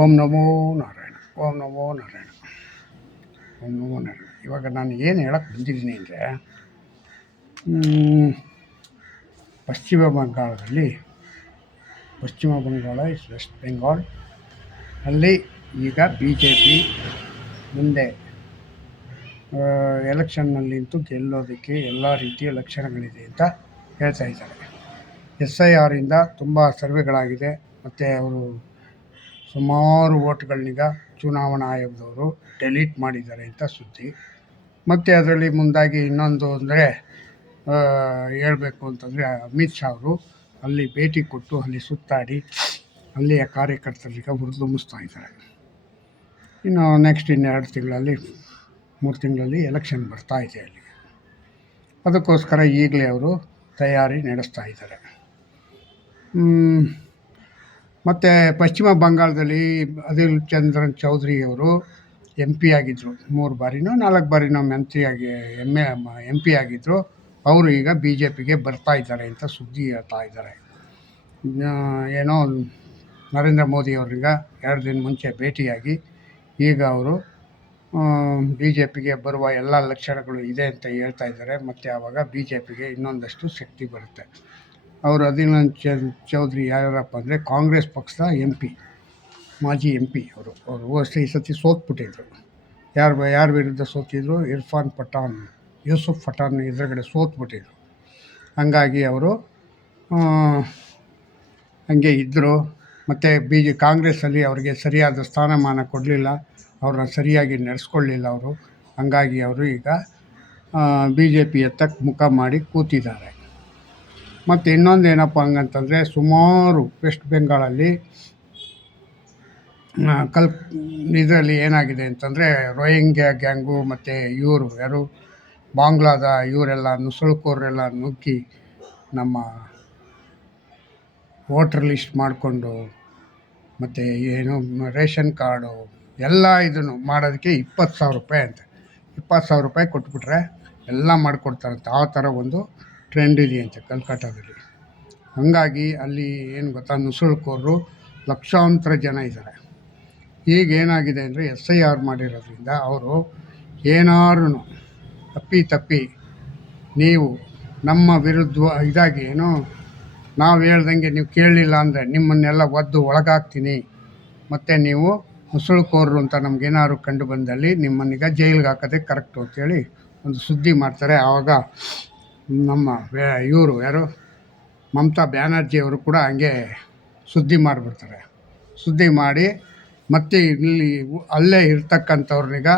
ಓಂ ನಮೋ ನಾರಾಯಣ. ಓಂ ನಮೋ ನಾರಾಯಣ. ಓಂ ನಮೋ ನಾರಾಯಣ. ಇವಾಗ ನಾನು ಏನು ಹೇಳಕ್ಕೆ ಬಂದಿದ್ದೀನಿ ಅಂದರೆ, ಪಶ್ಚಿಮ ಬಂಗಾಳ ಇಸ್ ವೆಸ್ಟ್ ಬೆಂಗಾಲ್ ಅಲ್ಲಿ ಈಗ BJP ಮುಂದೆ ಎಲೆಕ್ಷನ್ನಲ್ಲಿ ನಿಂತು ಗೆಲ್ಲೋದಕ್ಕೆ ಎಲ್ಲ ರೀತಿಯ ಲಕ್ಷಣಗಳಿದೆ ಅಂತ ಹೇಳ್ತಾ ಇದ್ದಾರೆ. SIR ಇಂದ ತುಂಬ ಸರ್ವೆಗಳಾಗಿದೆ ಮತ್ತು ಅವರು ಸುಮಾರು ಓಟ್ಗಳನ್ನೀಗ ಚುನಾವಣಾ ಆಯೋಗದವರು ಡೆಲೀಟ್ ಮಾಡಿದ್ದಾರೆ ಅಂತ ಸುದ್ದಿ. ಮತ್ತು ಅದರಲ್ಲಿ ಮುಂದಾಗಿ ಇನ್ನೊಂದು ಅಂದರೆ ಹೇಳಬೇಕು ಅಂತಂದರೆ, ಅಮಿತ್ ಶಾ ಅವರು ಅಲ್ಲಿ ಭೇಟಿ ಕೊಟ್ಟು ಅಲ್ಲಿ ಸುತ್ತಾಡಿ ಅಲ್ಲಿಯ ಕಾರ್ಯಕರ್ತರಿಗೆ ಹುರಿದುಂಬಿಸ್ತಾ ಇದ್ದಾರೆ. ಇನ್ನು ನೆಕ್ಸ್ಟ್ 2 ತಿಂಗಳಲ್ಲಿ 3 ತಿಂಗಳಲ್ಲಿ ಎಲೆಕ್ಷನ್ ಬರ್ತಾ ಇದೆ ಅಲ್ಲಿ. ಅದಕ್ಕೋಸ್ಕರ ಈಗಲೇ ಅವರು ತಯಾರಿ ನಡೆಸ್ತಾ ಇದ್ದಾರೆ. ಮತ್ತು ಪಶ್ಚಿಮ ಬಂಗಾಳದಲ್ಲಿ ಅದಿಲ್ ಚಂದ್ರನ್ ಚೌಧರಿ ಅವರು MP ಆಗಿದ್ದರು. 3 ಬಾರಿನೋ 4 ಬಾರಿನೋ MP ಆಗಿದ್ದರು. ಅವರು ಈಗ BJPಗೆ ಬರ್ತಾ ಇದ್ದಾರೆ ಅಂತ ಸುದ್ದಿ ಹೇಳ್ತಾ ಇದ್ದಾರೆ. ಏನೋ ನರೇಂದ್ರ ಮೋದಿ ಅವ್ರಿಗೆ 2 ದಿನ ಮುಂಚೆ ಭೇಟಿಯಾಗಿ ಈಗ ಅವರು BJPಗೆ ಬರುವ ಎಲ್ಲ ಲಕ್ಷಣಗಳು ಇದೆ ಅಂತ ಹೇಳ್ತಾ ಇದ್ದಾರೆ. ಮತ್ತು ಆವಾಗ BJPಗೆ ಇನ್ನೊಂದಷ್ಟು ಶಕ್ತಿ ಬರುತ್ತೆ. ಅವರು ಅದಿಲ್ ಚೌಧರಿ ಯಾರಪ್ಪ ಅಂದರೆ ಕಾಂಗ್ರೆಸ್ ಪಕ್ಷದ MP, ಮಾಜಿ MP. ಅವರು ಈ ಸತಿ ಸೋತ್ಬಿಟ್ಟಿದ್ರು. ಯಾರ ವಿರುದ್ಧ ಸೋತಿದ್ರು? ಯೂಸುಫ್ ಪಠಾನ್ ಎದುರುಗಡೆ ಸೋತ್ಬಿಟ್ಟಿದ್ರು. ಹಂಗಾಗಿ ಅವರು ಹಂಗೆ ಇದ್ದರು. ಮತ್ತು ಕಾಂಗ್ರೆಸ್ಸಲ್ಲಿ ಅವರಿಗೆ ಸರಿಯಾದ ಸ್ಥಾನಮಾನ ಕೊಡಲಿಲ್ಲ, ಅವ್ರನ್ನ ಸರಿಯಾಗಿ ನಡೆಸ್ಕೊಳ್ಳಿಲ್ಲ ಅವರು. ಹಂಗಾಗಿ ಅವರು ಈಗ BJP ಎತ್ತಕ್ಕೆ ಮುಖ ಮಾಡಿ ಕೂತಿದ್ದಾರೆ. ಮತ್ತು ಇನ್ನೊಂದು ಏನಪ್ಪ ಹಂಗಂತಂದರೆ, ಸುಮಾರು ವೆಸ್ಟ್ ಬೆಂಗಾಳಲ್ಲಿ ಇದರಲ್ಲಿ ಏನಾಗಿದೆ ಅಂತಂದರೆ, ರೋಹಿಂಗ್ಯಾ ಗ್ಯಾಂಗು ಮತ್ತು ಯಾರು ಬಾಂಗ್ಲಾದ ಇವರೆಲ್ಲ ನುಸುಳುಕೋರೆಲ್ಲ ನುಗ್ಗಿ ನಮ್ಮ ವೋಟರ್ ಲಿಸ್ಟ್ ಮಾಡಿಕೊಂಡು ಮತ್ತು ಏನು ರೇಷನ್ ಕಾರ್ಡು ಎಲ್ಲ ಇದನ್ನು ಮಾಡೋದಕ್ಕೆ 20,000 ರೂಪಾಯಿ ಅಂತೆ. 20,000 ರೂಪಾಯಿ ಕೊಟ್ಬಿಟ್ರೆ ಎಲ್ಲ ಮಾಡಿಕೊಡ್ತಾರಂತೆ. ಆ ಥರ ಒಂದು ಟ್ರೆಂಡ್ ಇದೆಯಂತೆ ಕಲ್ಕಟ್ಟಾದಲ್ಲಿ. ಹಾಗಾಗಿ ಅಲ್ಲಿ ಏನು ಗೊತ್ತಾ, ನುಸುಳುಕೋರರು ಲಕ್ಷಾಂತರ ಜನ ಇದ್ದಾರೆ. ಈಗ ಏನಾಗಿದೆ ಅಂದರೆ, SIR ಮಾಡಿರೋದ್ರಿಂದ ಅವರು ಏನಾರು ತಪ್ಪಿ ನೀವು ನಮ್ಮ ವಿರುದ್ಧ ಇದಾಗಿ ನಾವು ಹೇಳ್ದಂಗೆ ನೀವು ಕೇಳಲಿಲ್ಲ ಅಂದರೆ ನಿಮ್ಮನ್ನೆಲ್ಲ ಒದ್ದು ಒಳಗಾಗ್ತೀನಿ, ಮತ್ತು ನೀವು ನುಸುಳುಕೋರರು ಅಂತ ನಮಗೇನಾದ್ರು ಕಂಡು ಬಂದಲ್ಲಿ ನಿಮ್ಮನ್ನೀಗ ಜೈಲಿಗೆ ಹಾಕೋದೇ ಕರೆಕ್ಟು ಅಂತೇಳಿ ಒಂದು ಸುದ್ದಿ ಮಾಡ್ತಾರೆ. ಆವಾಗ ನಮ್ಮ ಯಾರು ಮಮತಾ ಬ್ಯಾನರ್ಜಿ ಅವರು ಕೂಡ ಹಂಗೆ ಸುದ್ದಿ ಮಾಡಿಬಿಡ್ತಾರೆ. ಸುದ್ದಿ ಮಾಡಿ ಮತ್ತು ಅಲ್ಲೇ ಇರ್ತಕ್ಕಂಥವ್ರನ್ನೀಗ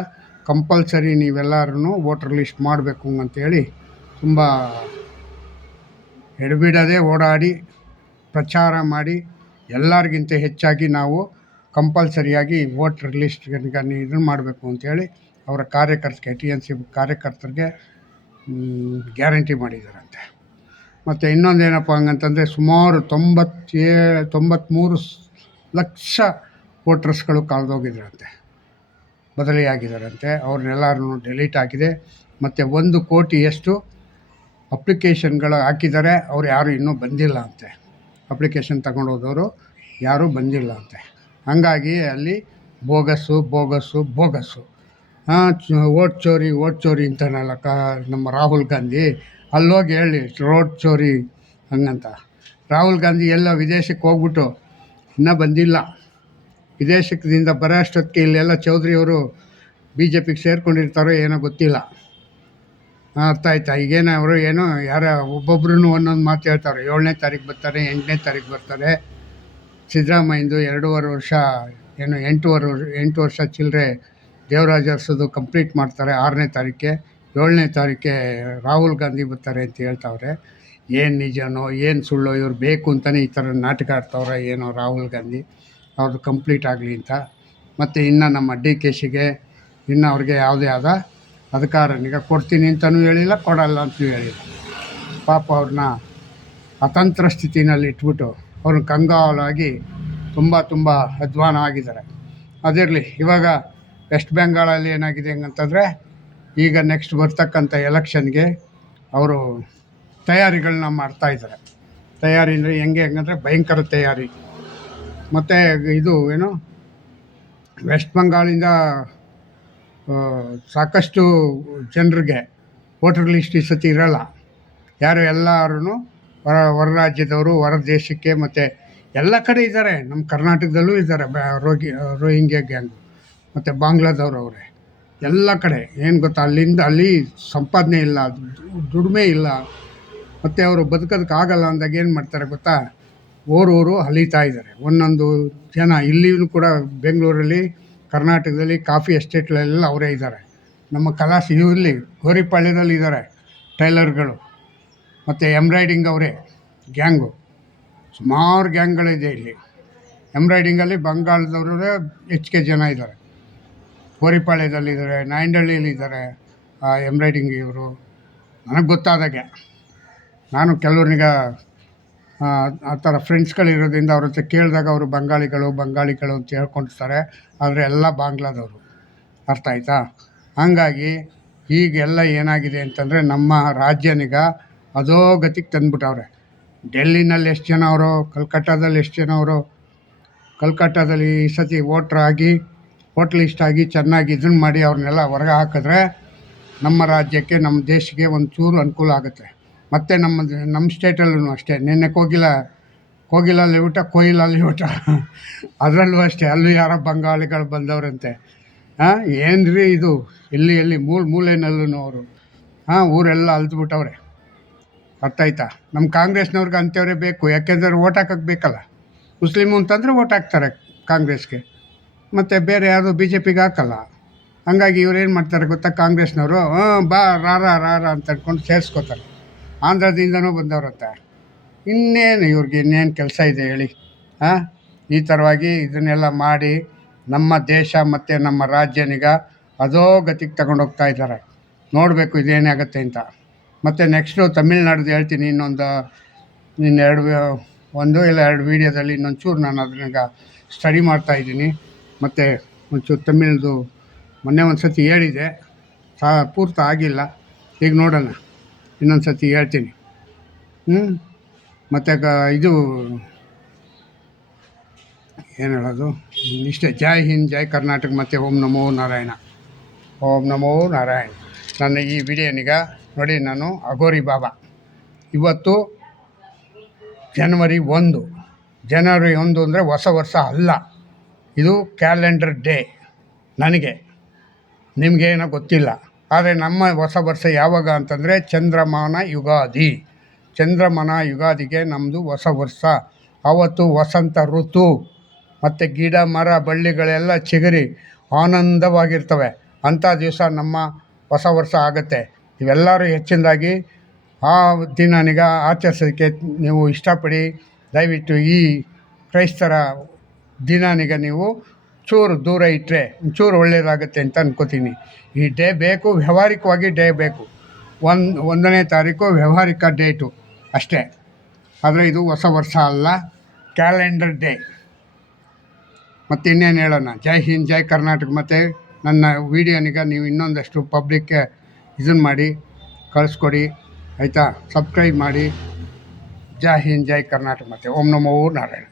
ಕಂಪಲ್ಸರಿ ನೀವೆಲ್ಲರೂ ವೋಟರ್ ಲಿಸ್ಟ್ ಮಾಡಬೇಕು ಅಂತೇಳಿ ತುಂಬ ಎಡಬಿಡದೆ ಓಡಾಡಿ ಪ್ರಚಾರ ಮಾಡಿ ಎಲ್ಲರಿಗಿಂತ ಹೆಚ್ಚಾಗಿ ನಾವು ಕಂಪಲ್ಸರಿಯಾಗಿ ವೋಟರ್ ಲಿಸ್ಟ್ಗೆ ಇದನ್ನು ಮಾಡಬೇಕು ಅಂತೇಳಿ ಅವರ TNC ಕಾರ್ಯಕರ್ತರಿಗೆ ಗ್ಯಾರಂಟಿ ಮಾಡಿದ್ದಾರಂತೆ. ಮತ್ತು ಇನ್ನೊಂದೇನಪ್ಪ ಹಂಗಂತಂದರೆ, ಸುಮಾರು 93 ಲಕ್ಷ ವೋಟರ್ಸ್ಗಳು ಕಳೆದೋಗಿದ್ದಾರಂತೆ, ಬದಲಿಯಾಗಿದ್ದಾರಂತೆ. ಅವ್ರನ್ನೆಲ್ಲರೂ ಡೆಲೀಟ್ ಆಗಿದೆ. ಮತ್ತು 1 ಕೋಟಿಯಷ್ಟು ಅಪ್ಲಿಕೇಶನ್ಗಳು ಹಾಕಿದ್ದಾರೆ. ಅವ್ರು ಯಾರೂ ಇನ್ನೂ ಬಂದಿಲ್ಲ ಅಂತೆ. ಅಪ್ಲಿಕೇಶನ್ ತಗೊಂಡೋದವರು ಯಾರೂ ಬಂದಿಲ್ಲ ಅಂತೆ. ಹಾಗಾಗಿ ಅಲ್ಲಿ ಬೋಗಸ್ಸು ಓಟ್ ಚೋರಿ ಅಂತಾನಲ್ಲ ನಮ್ಮ ರಾಹುಲ್ ಗಾಂಧಿ. ಅಲ್ಲೋಗಿ ಹೇಳಿ ರೋಡ್ ಚೋರಿ ಹಂಗಂತ. ರಾಹುಲ್ ಗಾಂಧಿ ಎಲ್ಲ ವಿದೇಶಕ್ಕೆ ಹೋಗ್ಬಿಟ್ಟು ಇನ್ನೂ ಬಂದಿಲ್ಲ. ವಿದೇಶದಿಂದ ಬರೋ ಅಷ್ಟೊತ್ತಿಗೆ ಇಲ್ಲೆಲ್ಲ ಚೌಧರಿಯವರು BJPಗೆ ಸೇರ್ಕೊಂಡಿರ್ತಾರೋ ಏನೋ ಗೊತ್ತಿಲ್ಲ. ಅರ್ಥ ಆಯ್ತಾ? ಈಗೇನೋ ಅವರು ಒಬ್ಬೊಬ್ರು ಒಂದೊಂದು ಮಾತು ಹೇಳ್ತಾರೆ. 7ನೇ ತಾರೀಕು ಬರ್ತಾರೆ, 8ನೇ ತಾರೀಕು ಬರ್ತಾರೆ. ಸಿದ್ದರಾಮಯ್ಯಂದು 2.5 ವರ್ಷ 8 ವರ್ಷ ಚಿಲ್ಲರೆ ದೇವರಾಜ ಅರಸೋದು ಕಂಪ್ಲೀಟ್ ಮಾಡ್ತಾರೆ 6ನೇ ತಾರೀಕೆ. 7ನೇ ತಾರೀಕೆ ರಾಹುಲ್ ಗಾಂಧಿ ಬರ್ತಾರೆ ಅಂತ ಹೇಳ್ತಾವ್ರೆ. ಏನು ನಿಜನೋ ಏನು ಸುಳ್ಳೋ, ಇವ್ರು ಬೇಕು ಅಂತಲೇ ಈ ಥರ ನಾಟಕ ಆಡ್ತಾವ್ರೆ ಏನೋ ರಾಹುಲ್ ಗಾಂಧಿ. ಅವ್ರದ್ದು ಕಂಪ್ಲೀಟ್ ಆಗಲಿ ಅಂತ. ಮತ್ತು ಇನ್ನು ನಮ್ಮ DKಶಿಗೆ ಇನ್ನು ಅವ್ರಿಗೆ ಯಾವುದೇ ಆದ ಅಧಿಕಾರನೀಗ ಕೊಡ್ತೀನಿ ಅಂತಲೂ ಹೇಳಿಲ್ಲ, ಕೊಡಲ್ಲ ಅಂತಲೂ ಹೇಳಿಲ್ಲ. ಪಾಪ ಅವ್ರನ್ನ ಅತಂತ್ರ ಸ್ಥಿತಿನಲ್ಲಿ ಇಟ್ಬಿಟ್ಟು ಅವ್ರನ್ನ ಕಂಗಾಲಾಗಿ ತುಂಬ ಅಧ್ವಾನ ಆಗಿದ್ದಾರೆ. ಅದಿರಲಿ. ಇವಾಗ ವೆಸ್ಟ್ ಬೆಂಗಾಳಲ್ಲಿ ಏನಾಗಿದೆ ಅಂತಂದರೆ, ಈಗ ನೆಕ್ಸ್ಟ್ ಬರ್ತಕ್ಕಂಥ ಎಲೆಕ್ಷನ್ಗೆ ಅವರು ತಯಾರಿಗಳನ್ನ ಮಾಡ್ತಾಯಿದ್ದಾರೆ. ತಯಾರಿ ಅಂದರೆ ಹೆಂಗಂದರೆ ಭಯಂಕರ ತಯಾರಿ. ಮತ್ತು ವೆಸ್ಟ್ ಬೆಂಗಾಲಿಂದ ಸಾಕಷ್ಟು ಜನರಿಗೆ ವೋಟರ್ ಲಿಸ್ಟ್ ಈ ಸತಿ ಇರೋಲ್ಲ. ಯಾರು ಎಲ್ಲರೂ ಹೊರ ರಾಜ್ಯದವರು, ಹೊರ ದೇಶಕ್ಕೆ ಮತ್ತು ಎಲ್ಲ ಕಡೆ ಇದ್ದಾರೆ. ನಮ್ಮ ಕರ್ನಾಟಕದಲ್ಲೂ ಇದ್ದಾರೆ ರೋಹಿಂಗ್ಯಾ ಗ್ಯಾಂಗು ಮತ್ತು ಬಾಂಗ್ಲಾದವ್ರು ಅವರೇ. ಎಲ್ಲ ಕಡೆ ಏನು ಗೊತ್ತಾ, ಅಲ್ಲಿ ಸಂಪಾದನೆ ಇಲ್ಲ, ದುಡಿಮೆ ಇಲ್ಲ, ಮತ್ತು ಅವರು ಬದುಕೋದಕ್ಕಾಗಲ್ಲ ಅಂದಾಗ ಏನು ಮಾಡ್ತಾರೆ ಗೊತ್ತಾ, ಊರು ಅಲೀತಾ ಇದ್ದಾರೆ. ಒಂದೊಂದು ಜನ ಇಲ್ಲಿಯೂ ಕೂಡ ಬೆಂಗಳೂರಲ್ಲಿ, ಕರ್ನಾಟಕದಲ್ಲಿ ಕಾಫಿ ಎಸ್ಟೇಟ್ಗಳೆಲ್ಲ ಅವರೇ ಇದ್ದಾರೆ. ನಮ್ಮ ಇಲ್ಲಿ ಗೋರಿಪಾಳ್ಯದಲ್ಲಿ ಇದ್ದಾರೆ ಟೈಲರ್ಗಳು, ಮತ್ತು ಎಂಬ್ರಾಯ್ಡಿಂಗ್ ಅವರೇ ಗ್ಯಾಂಗು. ಸುಮಾರು ಗ್ಯಾಂಗ್ಗಳಿದೆ ಇಲ್ಲಿ. ಎಂಬ್ರಾಯ್ಡಿಂಗಲ್ಲಿ ಬಂಗಾಳದವರೇ ಹೆಚ್ಚಿಗೆ ಜನ ಇದ್ದಾರೆ. ಗೋರಿಪಾಳ್ಯದಲ್ಲಿದ್ದಾರೆ, ನಾಯಂಡಹಳ್ಳಿಯಲ್ಲಿದ್ದಾರೆ ಎಂಬ್ರಾಯ್ಡಿಂಗ್ ಇವರು. ನನಗೆ ಗೊತ್ತಾದಾಗೆ ನಾನು ಕೆಲವ್ರಿಗೆ ಆ ಥರ ಫ್ರೆಂಡ್ಸ್ಗಳಿರೋದ್ರಿಂದ ಅವ್ರ ಹತ್ರ ಕೇಳಿದಾಗ ಅವರು ಬಂಗಾಳಿಗಳು ಅಂತ ಹೇಳ್ಕೊಂಡಿರ್ತಾರೆ. ಆದರೆ ಎಲ್ಲ ಬಾಂಗ್ಲಾದವರು. ಅರ್ಥ ಆಯ್ತಾ? ಹಾಗಾಗಿ ಈಗೆಲ್ಲ ಏನಾಗಿದೆ ಅಂತಂದರೆ, ನಮ್ಮ ರಾಜ್ಯನಿಗ ಅದೋ ಗತಿಗೆ ತಂದುಬಿಟ್ಟವ್ರೆ. ಡೆಲ್ಲಿನಲ್ಲಿ ಎಷ್ಟು ಜನ ಅವರು, ಕಲ್ಕಟ್ಟಾದಲ್ಲಿ ಎಷ್ಟು ಜನ ಅವರು. ಕಲ್ಕಟ್ಟಾದಲ್ಲಿ ಈ ಸತಿ ವೋಟ್ ಲಿಸ್ಟ್ ಆಗಿ ಚೆನ್ನಾಗಿ ಇದನ್ನು ಮಾಡಿ ಅವ್ರನ್ನೆಲ್ಲ ಹೊರಗೆ ಹಾಕಿದ್ರೆ ನಮ್ಮ ರಾಜ್ಯಕ್ಕೆ, ನಮ್ಮ ದೇಶಕ್ಕೆ ಒಂಚೂರು ಅನುಕೂಲ ಆಗುತ್ತೆ. ಮತ್ತು ನಮ್ಮ ಸ್ಟೇಟಲ್ಲೂ ಅಷ್ಟೇ. ನಿನ್ನೆ ಕೋಗಿಲಲ್ಲಿ ಊಟ, ಕೊಯ್ಲಲ್ಲಿ ಊಟ. ಅದರಲ್ಲೂ ಅಷ್ಟೇ, ಅಲ್ಲೂ ಯಾರೋ ಬಂಗಾಳಿಗಳು ಬಂದವರಂತೆ. ಏನು ರೀ ಇದು, ಎಲ್ಲಿ ಮೂಲೆಯಲ್ಲೂ ಅವರು ಊರೆಲ್ಲ ಅಲ್ದ್ಬಿಟ್ಟವ್ರೆ. ಅರ್ಥ ಆಯ್ತಾ? ನಮ್ಮ ಕಾಂಗ್ರೆಸ್ನವ್ರಿಗೆ ಅಂಥವ್ರೇ ಬೇಕು. ಯಾಕೆಂದರೆ ಓಟ್ ಹಾಕೋಕ್ಕೆ ಬೇಕಲ್ಲ. ಮುಸ್ಲಿಮು ಅಂತಂದರೆ ಓಟ್ ಹಾಕ್ತಾರೆ ಕಾಂಗ್ರೆಸ್ಗೆ, ಮತ್ತು ಬೇರೆ ಯಾವುದು ಬಿ ಜೆ ಪಿಗೆ ಹಾಕಲ್ಲ. ಹಂಗಾಗಿ ಇವ್ರು ಏನು ಮಾಡ್ತಾರೆ ಗೊತ್ತಾ, ಕಾಂಗ್ರೆಸ್ನವರು ಬಾ ರಾರ ಅಂತ ಅಂದ್ಕೊಂಡು ಸೇರಿಸ್ಕೋತಾರೆ. ಆಂಧ್ರದಿಂದನೂ ಬಂದವ್ರಂತೆ. ಇನ್ನೇನು ಕೆಲಸ ಇದೆ ಹೇಳಿ? ಈ ಥರವಾಗಿ ಇದನ್ನೆಲ್ಲ ಮಾಡಿ ನಮ್ಮ ದೇಶ ಮತ್ತು ನಮ್ಮ ರಾಜ್ಯನಿಗ ಅದೋ ಗತಿಗೆ ತಗೊಂಡೋಗ್ತಾ ಇದ್ದಾರೆ. ನೋಡಬೇಕು ಇದೇನಾಗುತ್ತೆ ಅಂತ. ಮತ್ತು ನೆಕ್ಸ್ಟು ತಮಿಳ್ನಾಡ್ದು ಹೇಳ್ತೀನಿ. ಒಂದು ಇಲ್ಲ ಎರಡು ವೀಡಿಯೋದಲ್ಲಿ ಇನ್ನೊಂಚೂರು ನಾನು ಅದನ್ನ ಸ್ಟಡಿ ಮಾಡ್ತಾಯಿದ್ದೀನಿ. ಮತ್ತು ಒಂಚೂರು ತಮಿಳ್ದು ಮೊನ್ನೆ ಒಂದು ಸತಿ ಹೇಳಿದೆ, ಪೂರ್ತಿ ಆಗಿಲ್ಲ. ಈಗ ನೋಡೋಣ, ಇನ್ನೊಂದು ಸತಿ ಹೇಳ್ತೀನಿ. ಮತ್ತು ಇದು ಏನು ಹೇಳೋದು, ಇಷ್ಟೇ. ಜೈ ಹಿಂದ್, ಜೈ ಕರ್ನಾಟಕ, ಮತ್ತು ಓಂ ನಮೋ ನಾರಾಯಣ. ಓಂ ನಮೋ ನಾರಾಯಣ. ನನ್ನ ಈ ವಿಡಿಯೋನಿಗ ನೋಡಿ, ನಾನು ಅಘೋರಿ ಬಾಬಾ. ಇವತ್ತು ಜನವರಿ 1 ಅಂದರೆ ಹೊಸ ವರ್ಷ ಅಲ್ಲ, ಇದು ಕ್ಯಾಲೆಂಡರ್ ಡೇ. ನಿಮಗೇನೋ ಗೊತ್ತಿಲ್ಲ. ಆದರೆ ನಮ್ಮ ಹೊಸ ವರ್ಷ ಯಾವಾಗ ಅಂತಂದರೆ ಚಂದ್ರಮಾನ ಯುಗಾದಿಗೆ ನಮ್ಮದು ಹೊಸ ವರ್ಷ. ಆವತ್ತು ವಸಂತ ಋತು, ಮತ್ತು ಗಿಡ ಮರ ಬಳ್ಳಿಗಳೆಲ್ಲ ಚಿಗುರಿ ಆನಂದವಾಗಿರ್ತವೆ. ಅಂಥ ದಿವಸ ನಮ್ಮ ಹೊಸ ವರ್ಷ ಆಗುತ್ತೆ. ಇವೆಲ್ಲರೂ ಹೆಚ್ಚಿನದಾಗಿ ಆ ದಿನನಿಗ ಆಚರಿಸೋದಕ್ಕೆ ನೀವು ಇಷ್ಟಪಡಿ. ದಯವಿಟ್ಟು ಈ ಕ್ರೈಸ್ತರ ದಿನನಿಗ ನೀವು ಚೂರು ದೂರ ಇಟ್ಟರೆ ಒಂಚೂರು ಒಳ್ಳೆಯದಾಗುತ್ತೆ ಅಂತ ಅಂದ್ಕೋತೀನಿ. ಈ ಡೇ ಬೇಕು, ವ್ಯಾವಹಾರಿಕವಾಗಿ ಡೇ ಬೇಕು. 1ನೇ ತಾರೀಕು ವ್ಯಾವಹಾರಿಕ ಡೇಟು ಅಷ್ಟೇ. ಆದರೆ ಇದು ಹೊಸ ವರ್ಷ ಅಲ್ಲ, ಕ್ಯಾಲೆಂಡರ್ ಡೇ. ಮತ್ತು ಇನ್ನೇನು ಹೇಳೋಣ. ಜೈ ಹಿಂದ್, ಜೈ ಕರ್ನಾಟಕ. ಮತ್ತು ನನ್ನ ವೀಡಿಯೋನಿಗ ನೀವು ಇನ್ನೊಂದಷ್ಟು ಪಬ್ಲಿಕ್ಗೆ ಇದನ್ನು ಮಾಡಿ ಕಳಿಸ್ಕೊಡಿ, ಆಯಿತಾ? ಸಬ್ಸ್ಕ್ರೈಬ್ ಮಾಡಿ. ಜೈ ಹಿಂದ್, ಜೈ ಕರ್ನಾಟಕ, ಮತ್ತು ಓಂ ನಮೋ ನಾರಾಯಣ.